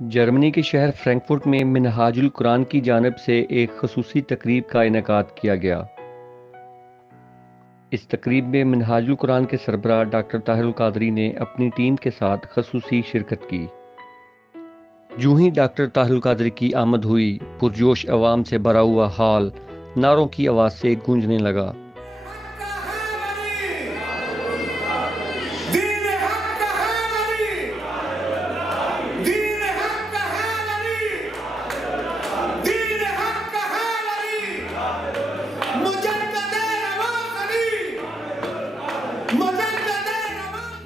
Germany के शहर फ्रैंकफुर्ट में मिनहाजुल कुरान की जानिब से एक ख़ुसूसी तकरीब का इनेकाद किया गया। इस तकरीब में मिनहाजुल कुरान के सरबराह डॉक्टर ताहिरुल कादरी ने अपनी टीम के साथ ख़ुसूसी शिरकत की। यूं ही डॉक्टर ताहिरुल कादरी की आमद हुई, पुरजोश अवाम से भरा हुआ हॉल नारों की आवाज़ से गूंजने लगा।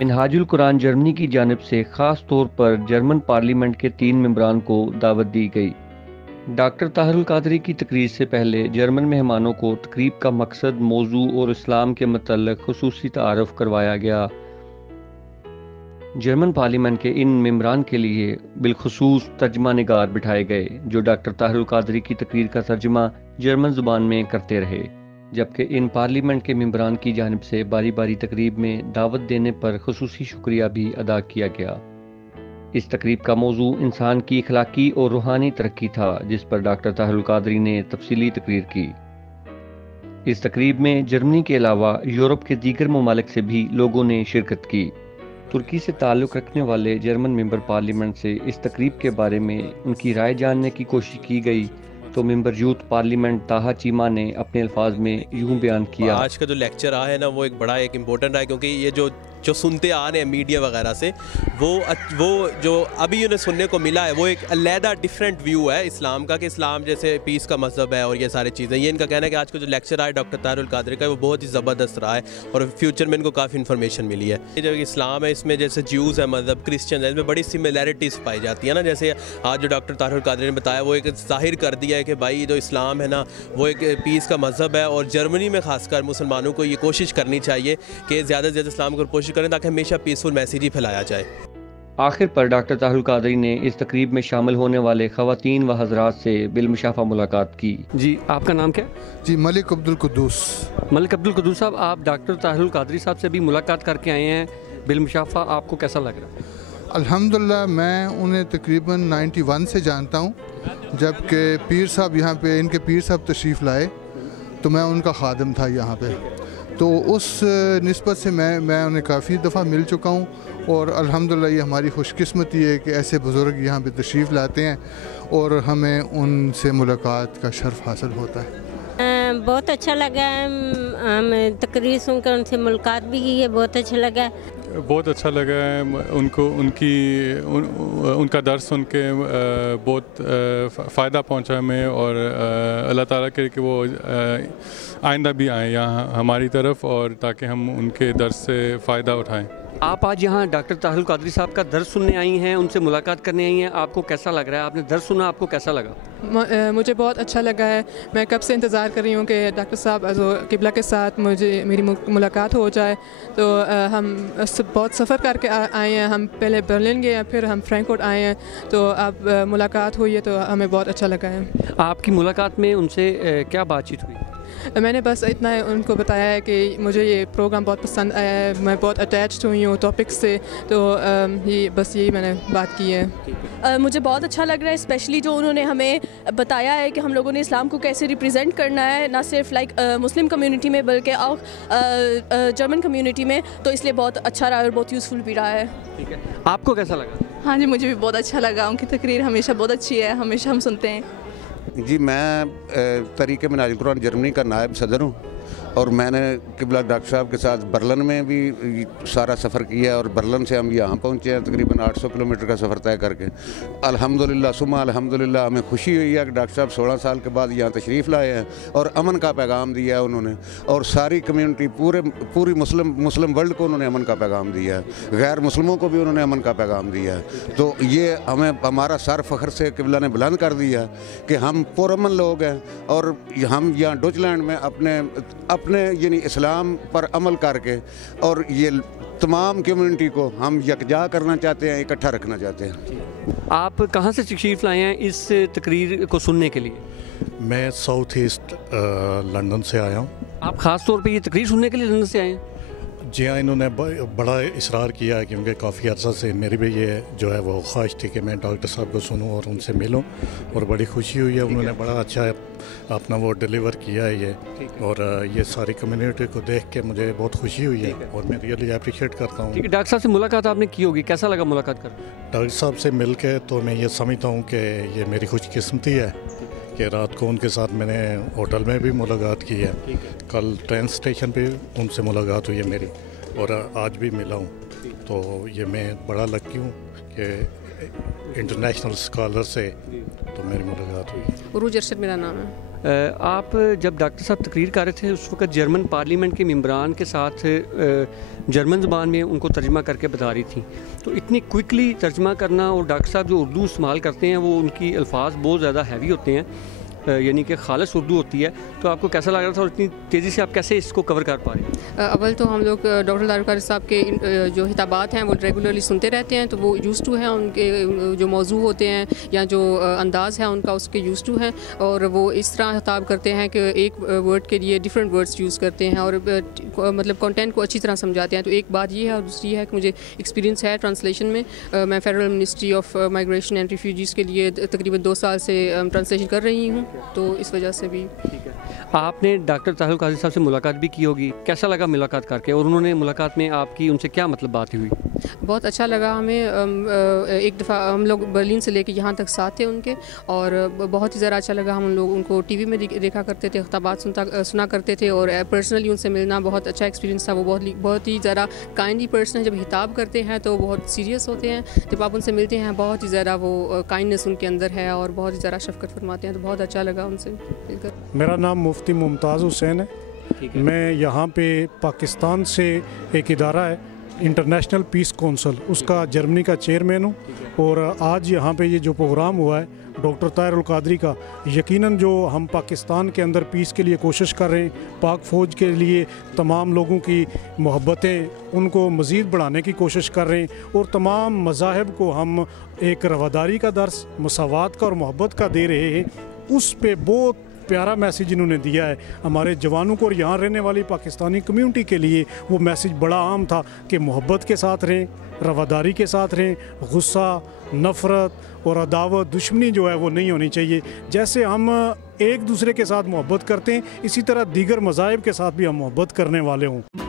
मिनहाजुल कुरान जर्मनी की जानिब से ख़ास तौर पर जर्मन पार्लियामेंट के 3 मेंबरान को दावत दी गई। डॉक्टर ताहिरुल कादरी की तकरीर से पहले जर्मन मेहमानों को तकरीब का मकसद, मौजू और इस्लाम के मतलब खुसूसी तारुफ करवाया गया। जर्मन पार्लियामेंट के इन मेंबरान के लिए बिलखुसूस तर्जमा निगार बिठाए गए, जो डॉक्टर ताहिरुल कादरी की तकरीर का तर्जमा जर्मन ज़ुबान में करते रहे, जबकि इन पार्लियामेंट के मेंबरान की जानिब से बारी बारी तकरीब में दावत देने पर खुसूसी शुक्रिया भी अदा किया गया। इस तकरीब का मौजू इंसान की अखलाकी और रूहानी तरक्की था, जिस पर डॉक्टर ताहिरुल कादरी ने तफसीली तकरीर की। इस तकरीब में जर्मनी के अलावा यूरोप के दीगर ममालिक से भी लोगों ने शिरकत की। तुर्की से ताल्लुक़ रखने वाले जर्मन मेंबर पार्लियामेंट से इस तकरीब के बारे में उनकी राय जानने की कोशिश की गई, तो मेंबर यूथ पार्लियामेंट ताहा चीमा ने अपने अल्फाज में यूं बयान किया। आज का जो लेक्चर रहा है ना, वो एक बड़ा एक इम्पोर्टेंट रहा है, क्योंकि ये जो सुनते आ रहे हैं मीडिया वगैरह से, वो जो अभी उन्हें सुनने को मिला है वो एक अलहदा डिफरेंट व्यू है इस्लाम का, कि इस्लाम जैसे पीस का मज़हब है और ये सारी चीज़ें। ये इनका कहना है कि आज का जो लेक्चर आया डॉक्टर ताहिरुल कादरी का, वो बहुत ही ज़बरदस्त रहा है और फ्यूचर में इनको काफ़ी इन्फॉर्मेशन मिली है। ये जो इस्लाम है, इसमें जैसे ज्यूज़ है मज़हब, क्रिश्चियन है, इसमें बड़ी सिमिलैरिटीज़ पाई जाती है ना। जैसे आज जो डॉक्टर ताहिरुल कादरी ने बताया, वो एक ज़ाहिर कर दिया है कि भाई जो इस्लाम है ना, वो एक पीस का मज़हब है और जर्मनी में ख़ासकर मुसलमानों को ये कोशिश करनी चाहिए कि ज़्यादा से ज़्यादा इस्लाम को कोशिश करें, ताकि हमेशा पीसफुल मैसेज ही फैलाया जाए। आखिर पर डॉक्टर ताहिरुल कादरी ने इस तकरीब में शामिल होने वाले ख़वातीन व हज़रात से बिलमुशाफ़ा मुलाकात की। जी, आपका नाम क्या? जी, मलिक अब्दुल कुद्दूस। मलिक अब्दुल कुद्दूस साहब, आप डॉक्टर ताहिरुल कादरी साहब से भी मुलाकात करके आए हैं, बिलमुशाफ़ा आपको कैसा लग रहा है? अल्हम्दुलिल्लाह, मैं उन्हें तकरीबन 91 से जानता हूँ, जबकि पीर साहब यहाँ पे, इनके पीर साहब तशरीफ़ लाए तो मैं उनका खादिम था यहाँ पे, तो उस निस्बत से मैं उन्हें काफ़ी दफ़ा मिल चुका हूँ और अल्हम्दुलिल्लाह ये हमारी खुशकिस्मती है कि ऐसे बुज़ुर्ग यहाँ पे तशरीफ़ लाते हैं और हमें उनसे मुलाकात का शर्फ हासिल होता है। बहुत अच्छा लगा, हम तकरीर सुनकर उनसे मुलाकात भी की है, बहुत अच्छा लगा। बहुत अच्छा लगा है उनको, उनका दर्स सुन के बहुत फ़ायदा पहुंचा हमें, और अल्लाह ताला करे कि वो आइंदा भी आए यहाँ हमारी तरफ, और ताकि हम उनके दर्स से फ़ायदा उठाएं। आप आज यहाँ डॉक्टर ताहिरुल कादरी साहब का दर्स सुनने आई हैं, उनसे मुलाकात करने आई हैं, आपको कैसा लग रहा है? आपने दर्स सुना, आपको कैसा लगा? मुझे बहुत अच्छा लगा है। मैं कब से इंतज़ार कर रही हूँ कि डॉक्टर साहब किबला के साथ मेरी मुलाकात हो जाए। तो हम बहुत सफ़र करके आए हैं, हम पहले बर्लिन गए हैं, फिर हम फ्रैंकफुर्ट आए हैं, तो अब मुलाकात हुई है तो हमें बहुत अच्छा लगा है। आपकी मुलाकात में उनसे क्या बातचीत हुई? मैंने बस इतना उनको बताया है कि मुझे ये प्रोग्राम बहुत पसंद आया है, मैं बहुत अटैच्ड हुई हूँ टॉपिक से, तो यही मैंने बात की है। मुझे बहुत अच्छा लग रहा है, स्पेशली जो उन्होंने हमें बताया है कि हम लोगों ने इस्लाम को कैसे रिप्रेजेंट करना है, ना सिर्फ मुस्लिम कम्युनिटी में बल्कि जर्मन कम्युनिटी में, तो इसलिए बहुत अच्छा रहा और बहुत यूज़फुल भी रहा है। ठीक है, आपको कैसा लगा? हाँ जी, मुझे भी बहुत अच्छा लगा, उनकी तकरीर हमेशा बहुत अच्छी है, हमेशा हम सुनते हैं। जी, मैं तरीक़े मिनहाजुल कुरान जर्मनी का नायब सदर हूँ और मैंने किबला डॉक्टर साहब के साथ बर्लिन में भी सारा सफ़र किया और बर्लिन से हम यहाँ पहुँचे हैं तकरीबन 800 किलोमीटर का सफ़र तय करके। अल्हम्दुलिल्लाह सुम्मा अल्हम्दुलिल्लाह, हमें खुशी हुई है कि डॉक्टर साहब 16 साल के बाद यहाँ तशरीफ़ लाए हैं और अमन का पैगाम दिया है उन्होंने, और सारी कम्यूनिटी पूरी मुस्लिम वर्ल्ड को उन्होंने अमन का पैगाम दिया है, गैर मुस्लिमों को भी उन्होंने अमन का पैगाम दिया है। तो ये हमारा सर फ़ख्र से किबला ने बुलंद कर दिया है कि हम पुरअमन लोग हैं और हम यहाँ डचलैंड में अपने यानी इस्लाम पर अमल करके और ये तमाम कम्युनिटी को हम यकजा करना चाहते हैं, इकट्ठा रखना चाहते हैं। आप कहाँ से तशरीफ़ लाए हैं इस तकरीर को सुनने के लिए? मैं साउथ ईस्ट लंदन से आया हूँ। आप ख़ास तौर पे ये तकरीर सुनने के लिए लंदन से आए हैं? जी हाँ, इन्होंने बड़ा इसरार किया है क्योंकि काफ़ी अर्सा से मेरी भी ये जो है वो ख्वाहिश थी कि मैं डॉक्टर साहब को सुनूं और उनसे मिलूं, और बड़ी खुशी हुई है। उन्होंने बड़ा अच्छा अपना वो डिलीवर किया है ये, और ये सारी कम्युनिटी को देख के मुझे बहुत खुशी हुई है और मैं रियली अप्रिशिएट करता हूँ। ठीक है, डॉक्टर साहब से मुलाकात आपने की होगी, कैसा लगा मुलाकात कर? डॉक्टर साहब से मिल के तो मैं ये समझता हूँ कि ये मेरी खुशकिस्मती है कि रात को उनके साथ मैंने होटल में भी मुलाकात की है, कल ट्रेन स्टेशन पे उनसे मुलाकात हुई है मेरी, और आज भी मिला हूँ। तो ये मैं बड़ा लकी हूँ कि इंटरनेशनल स्कॉलर से तो मेरी मुलाकात हुई। उरूज अरशद मेरा नाम है। आप जब डॉक्टर साहब तकरीर कर रहे थे उस वक्त जर्मन पार्लियामेंट के मेंबरान के साथ जर्मन ज़बान में उनको तर्जमा करके बता रही थी, तो इतनी क्विकली तर्जमा करना, और डॉक्टर साहब जो उर्दू इस्तेमाल करते हैं वो उनकी अल्फाज बहुत ज़्यादा हैवी होते हैं, यानी कि खालिस उर्दू होती है, तो आपको कैसा लग रहा था और इतनी तेज़ी से आप कैसे इसको कवर कर पा रहे हैं? अव्वल तो हम लोग डॉक्टर तारुल क़ादरी साहब के जो हिताबात हैं वो रेगुलरली सुनते रहते हैं, तो वो यूज़ टू हैं, उनके जो मौजू होते हैं या जो अंदाज़ है उनका उसके यूज़ टू हैं, और वो इस तरह खिताब करते हैं कि एक वर्ड के लिए डिफरेंट वर्ड्स यूज़ करते हैं और मतलब कंटेंट को अच्छी तरह समझाते हैं। तो एक बात ये है, और दूसरी है कि मुझे एक्सपीरियंस है ट्रांसलेशन में। मैं federal ministry of migration and refugees के लिए तकरीबन 2 साल से ट्रांसलेशन कर रही हूँ, तो इस वजह से भी। ठीक है, आपने डॉक्टर तारुल क़ादरी साहब से मुलाकात भी की होगी, कैसा लगा मुलाकात करके, और उन्होंने मुलाकात में आपकी उनसे क्या मतलब बात हुई? बहुत अच्छा लगा हमें। एक दफ़ा हम लोग बर्लिन से लेके यहाँ तक साथ थे उनके, और बहुत ही ज़्यादा अच्छा लगा। हम लोग उनको टीवी में देखा करते थे, खिताबात सुना करते थे, और पर्सनली उनसे मिलना बहुत अच्छा एक्सपीरियंस था। वो बहुत ही ज़्यादा काइंडली पर्सन है। जब हिताब करते हैं तो बहुत सीरियस होते हैं, जब आप उनसे मिलते हैं बहुत ही ज़्यादा वो काइंडनेस उनके अंदर है और बहुत ही ज़्यादा शफ़क़त फरमाते हैं, तो बहुत अच्छा लगा उनसे मिलकर। मेरा नाम मुफ्ती मुमताज़ हुसैन है। मैं यहाँ पे पाकिस्तान से एक इदारा है इंटरनेशनल पीस काउंसिल, उसका जर्मनी का चेयरमैन हूँ, और आज यहाँ पे ये जो प्रोग्राम हुआ है डॉक्टर तारुल क़ादरी का, यकीनन जो हम पाकिस्तान के अंदर पीस के लिए कोशिश कर रहे हैं, पाक फ़ौज के लिए तमाम लोगों की मोहब्बतें उनको मज़ीद बढ़ाने की कोशिश कर रहे हैं, और तमाम मज़ाहिब को हम एक रवादारी का दर्स, मसावात का और मोहब्बत का दे रहे हैं। उस पे बहुत प्यारा मैसेज इन्होंने दिया है हमारे जवानों को, और यहाँ रहने वाली पाकिस्तानी कम्युनिटी के लिए वो मैसेज बड़ा आम था कि मोहब्बत के साथ रहें, रवादारी के साथ रहें, गुस्सा, नफ़रत और अदावत, दुश्मनी जो है वो नहीं होनी चाहिए। जैसे हम एक दूसरे के साथ मोहब्बत करते हैं, इसी तरह दीगर मज़ाहिब के साथ भी हम मोहब्बत करने वाले हों।